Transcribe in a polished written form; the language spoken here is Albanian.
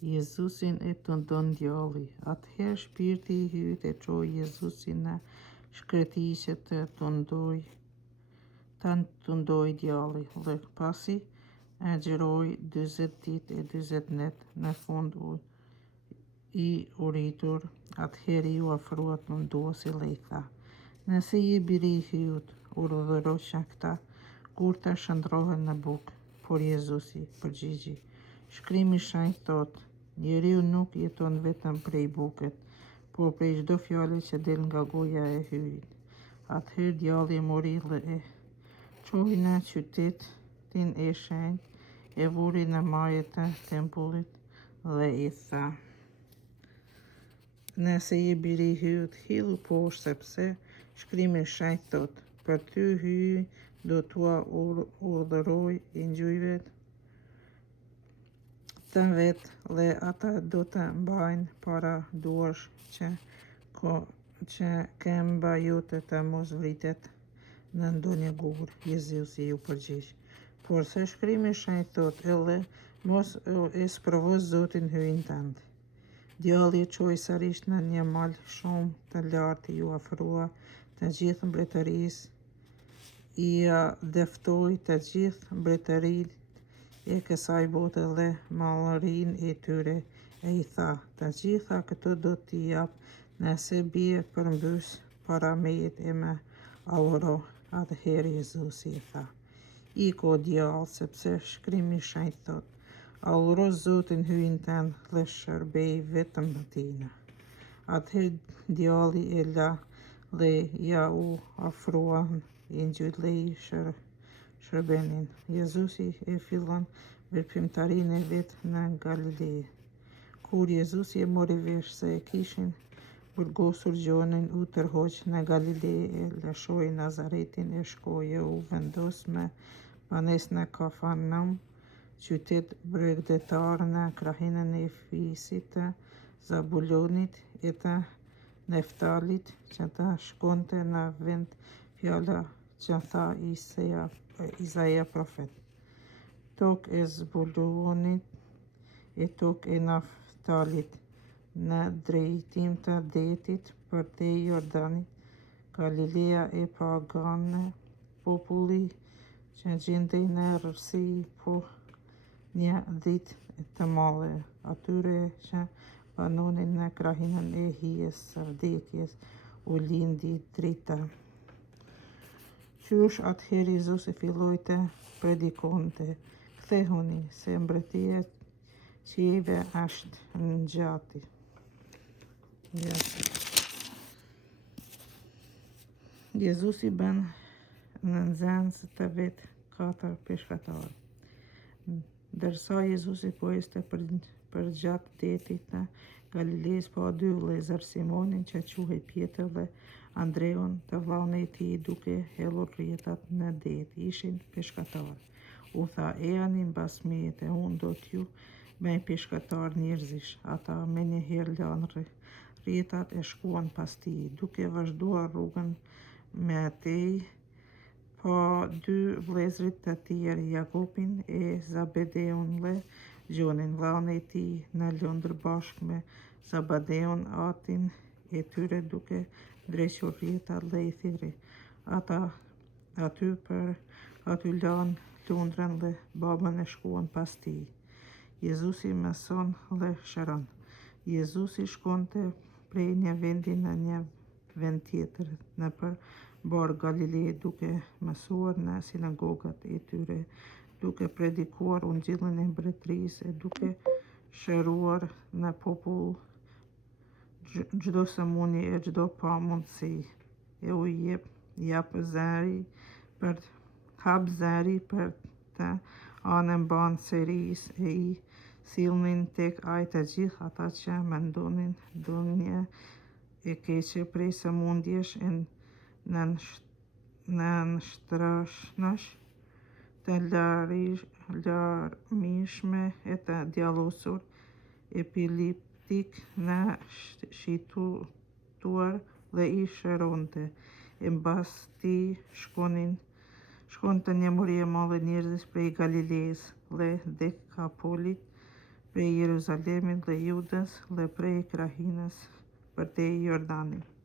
Jezusin e të ndonë djalli. Atëherë shpirti I hyt e çoi Jezusin në shkretësisje të të ndoi djalli, dhe pasi agjëroi 40 ditë e 40 netë në fund I uritur, atëherë I ofrua të munduesi dhe I tha: "Nëse je biri I Hyut, urdhëro që këta kurtha shndrohen në bukë." Por Jezusi përgjigji: "Shkrimi I Shenjtë thotë, njeriu nuk jeton vetëm prej bukës, por prej çdo fjale që del nga goja e Hyjit." Atëherë djalli e mori dhe e çoi në qytetin e shenjtë, e vuri në majën e tempullit dhe I tha: "Nëse je biri I Hyut, hidhu poshtë, sepse Shkrimi I Shenjtë thotë, për ty Hyi do t'ua urdhëroj engjëjve të vet, dhe ata do të mbajnë para duarsh që këmba jote të mos vritet në ndonjë gur." Jezusi ju përgjigj: "Por se Shkrimi I Shenjtë thotë edhe mos e sprovo Zotin Hyjin tënd." Djalli e çoi sërish në një mal shumë të lartë, ju ofrua të gjithë mbretërisë, ia dëftoi të gjithë mbretëritë e kësaj bote dhe mallërinë e tyre, e I tha: "Të gjitha këto do t'i jap nëse bie përmbys para meje e më adhuro." Atëherë Jezusi I tha: "Iko djallë, sepse Shkrimi I Shenjtë thotë, adhuro Zotin Hyjin tënd dhe shërbej vetëm Atij." Atëherë djalli e la dhe ja u ofruan engjëjt dhe I shërbenin. Jezusi e fillon veprimtarinë e vet në Galile. Kur Jezusi e mori vesh se e kishin burgosur gjonin, u tërhoq në Galile, e lëshoi Nazaretin, e shkoi e u vendos me banesë në Kafarnaum, qytet bregdetar në krahinën e fisit të Zabulonit e të Neftalit, që të shkonte në vend fjala që tha Izaia profet: "Tokë e Zabulonit e tokë e Neftalit, në drejtim të detit përtej Jordanit, Galilea e paganëve, populli që gjendej në errësi, po një ditë të madhe atyre që banonin në krahinën e hijes së vdekjes, u lindi drita." Qysh atëherë Jezusi filloi të predikonte: "Kthehuni, se mbretëria e qiejve është ngjatë." Jezusi bën në nxënësët të vet 4 peshkatarë. Ndërsa Jezusi po ecte përgjatë detit të Galiles, pa 2 vëllezër, Simonin që quhej Pjetër dhe Andreun të vllaun e tij, duke hedhur rrjetat në det. Ishin peshkatarë. U tha: "Ejani mbas meje e unë do t'ju bëj peshkatar njerëzish." Ata menjëherë lanë rrjetat e shkuan pas tij. Duke vazhduar rrugën me tej, pa 2 vëllezërit të tjerë, Jakobin e Zabedeun dhe Gjonin, vllaun e tij, në lundër bashkë me Zabedeun, atin e tyre, duke ndrequr rrjetat dhe I thirrri ata aty lanë lundrën dhe babën e shkuan pas tij. Jezusi mëson dhe shëron. Jezusi shkonte prej një vendi në një vend tjetër nëpër barë Galile, duke mësuar në sinagogat e tyre, duke predikuar ungjillin e mbretërisë, e duke shëruar në popull çdo sëmundje e çdo pamundësi, e u hap zëri për të anën banë serisë, e I sillnin tek Ai të gjithë ata që mendonin ndonjë e keqe prej sëmundjesh e nënshtrashësh, të larmishme, e të djallosur, epileptik, në shituar, dhe I shëronte. E mbas tij shkonte një muri e madhe njerëzish prej Galileës dhe Dekapolit, prej Jeruzalemit dhe Judës dhe prej krahinës për te Jordanit.